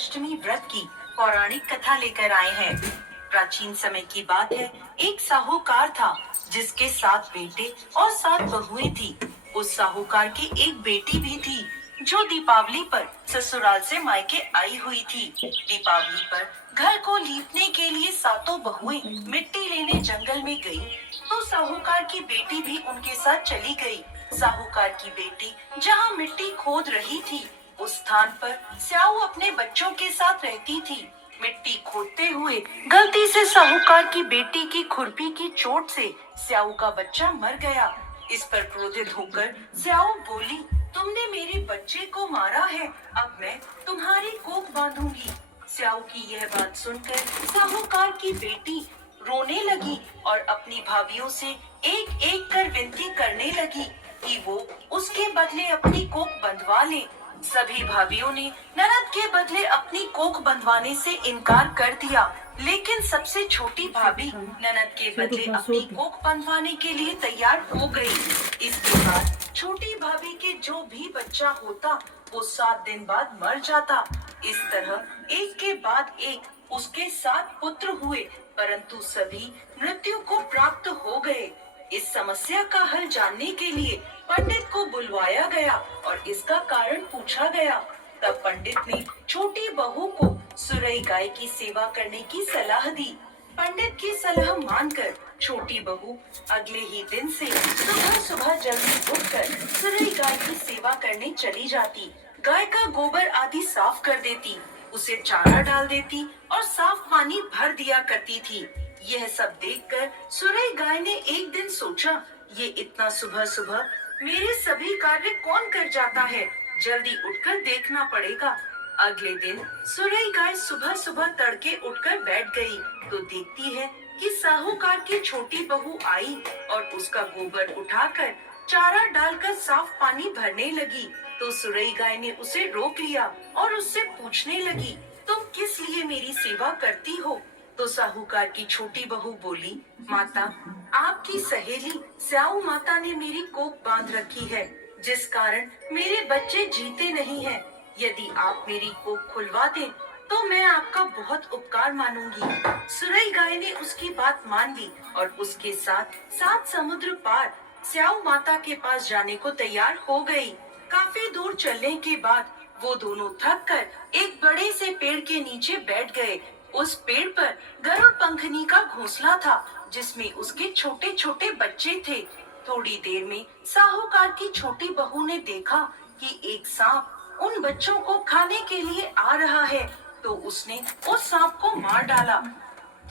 अष्टमी व्रत की पौराणिक कथा लेकर आए हैं। प्राचीन समय की बात है, एक साहूकार था जिसके 7 बेटे और 7 बहुएं थी। उस साहूकार की एक बेटी भी थी जो दीपावली पर ससुराल से मायके आई हुई थी। दीपावली पर घर को लीपने के लिए सातों बहुएं मिट्टी लेने जंगल में गईं, तो साहूकार की बेटी भी उनके साथ चली गई। साहूकार की बेटी जहाँ मिट्टी खोद रही थी, उस स्थान पर स्याऊ अपने बच्चों के साथ रहती थी। मिट्टी खोदते हुए गलती से साहूकार की बेटी की खुरपी की चोट से स्याऊ का बच्चा मर गया। इस पर क्रोधित होकर स्याऊ बोली, तुमने मेरे बच्चे को मारा है, अब मैं तुम्हारी कोख बांधूंगी। स्याऊ की यह बात सुनकर साहूकार की बेटी रोने लगी और अपनी भाभियों से एक एक कर विनती करने लगी कि वो उसके बदले अपनी कोख बंधवा ले। सभी भाभियों ने ननद के बदले अपनी कोख बंधवाने से इनकार कर दिया, लेकिन सबसे छोटी भाभी ननद के बदले अपनी कोख बंधवाने के लिए तैयार हो गई। इसके बाद छोटी भाभी के जो भी बच्चा होता वो 7 दिन बाद मर जाता। इस तरह एक के बाद एक उसके 7 पुत्र हुए, परंतु सभी मृत्यु को प्राप्त हो गए। इस समस्या का हल जानने के लिए पंडित को बुलवाया गया और इसका कारण पूछा गया। तब पंडित ने छोटी बहू को सुरई गाय की सेवा करने की सलाह दी। पंडित की सलाह मानकर छोटी बहू अगले ही दिन से सुबह सुबह जल्दी उठकर सुरई गाय की सेवा करने चली जाती। गाय का गोबर आदि साफ कर देती, उसे चारा डाल देती और साफ पानी भर दिया करती थी। यह सब देखकर सुरई गाय ने एक दिन सोचा, ये इतना सुबह सुबह मेरे सभी कार्य कौन कर जाता है, जल्दी उठकर देखना पड़ेगा। अगले दिन सुरई गाय सुबह सुबह तड़के उठकर बैठ गई, तो देखती है कि साहूकार की छोटी बहू आई और उसका गोबर उठाकर चारा डालकर साफ पानी भरने लगी। तो सुरई गाय ने उसे रोक लिया और उससे पूछने लगी, तुम किस लिए मेरी सेवा करती हो? तो साहूकार की छोटी बहू बोली, माता, आपकी सहेली स्याऊ माता ने मेरी कोख बांध रखी है, जिस कारण मेरे बच्चे जीते नहीं हैं। यदि आप मेरी कोख खुलवा दें तो मैं आपका बहुत उपकार मानूंगी। सुरई गाय ने उसकी बात मान ली और उसके साथ 7 समुद्र पार स्याऊ माता के पास जाने को तैयार हो गई। काफी दूर चलने के बाद वो दोनों थक कर एक बड़े से पेड़ के नीचे बैठ गए। उस पेड़ पर गरुड़ पंखनी का घोंसला था, जिसमें उसके छोटे छोटे बच्चे थे। थोड़ी देर में साहूकार की छोटी बहू ने देखा कि एक सांप उन बच्चों को खाने के लिए आ रहा है, तो उसने उस सांप को मार डाला।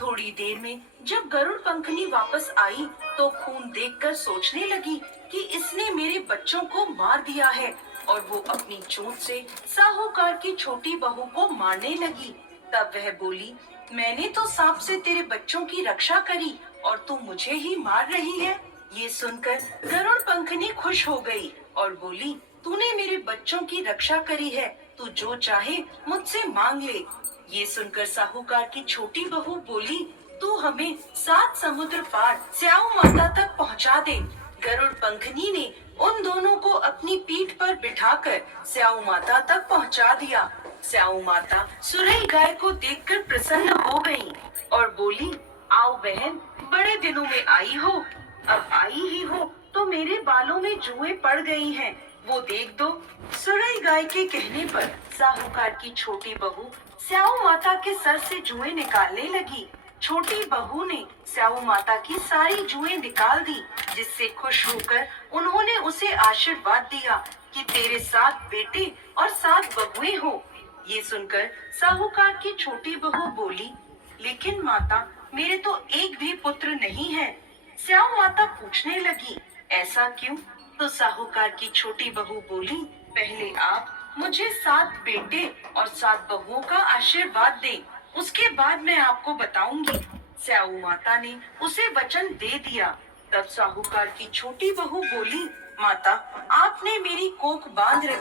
थोड़ी देर में जब गरुड़ पंखनी वापस आई तो खून देखकर सोचने लगी कि इसने मेरे बच्चों को मार दिया है, और वो अपनी चोट से साहूकार की छोटी बहू को मारने लगी। तब वह बोली, मैंने तो सांप से तेरे बच्चों की रक्षा करी और तू मुझे ही मार रही है। ये सुनकर गरुड़ पंखनी खुश हो गई और बोली, तूने मेरे बच्चों की रक्षा करी है, तू जो चाहे मुझसे मांग ले। ये सुनकर साहूकार की छोटी बहू बोली, तू हमें 7 समुद्र पार स्याऊ माता तक पहुंचा दे। गरुड़ पंखनी ने उन दोनों को अपनी पीठ पर बिठाकर स्याऊ माता तक पहुंचा दिया। स्याऊ माता सुरई गाय को देखकर प्रसन्न हो गई और बोली, आओ बहन, बड़े दिनों में आई हो। अब आई ही हो तो मेरे बालों में जुएं पड़ गई हैं, वो देख दो। सुरई गाय के कहने पर साहूकार की छोटी बहू स्याऊ माता के सर से जुएं निकालने लगी। छोटी बहू ने स्याऊ माता की सारी जुएं निकाल दी, जिससे खुश होकर उन्होंने उसे आशीर्वाद दिया कि तेरे 7 बेटे और 7 बहुएं हो। ये सुनकर साहूकार की छोटी बहू बोली, लेकिन माता, मेरे तो एक भी पुत्र नहीं है। स्याऊ माता पूछने लगी, ऐसा क्यों? तो साहूकार की छोटी बहू बोली, पहले आप मुझे 7 बेटे और 7 बहुओं का आशीर्वाद दें, उसके बाद मैं आपको बताऊंगी। स्याऊ माता ने उसे वचन दे दिया। तब साहूकार की छोटी बहू बोली, माता, आपने मेरी कोख बांध रखी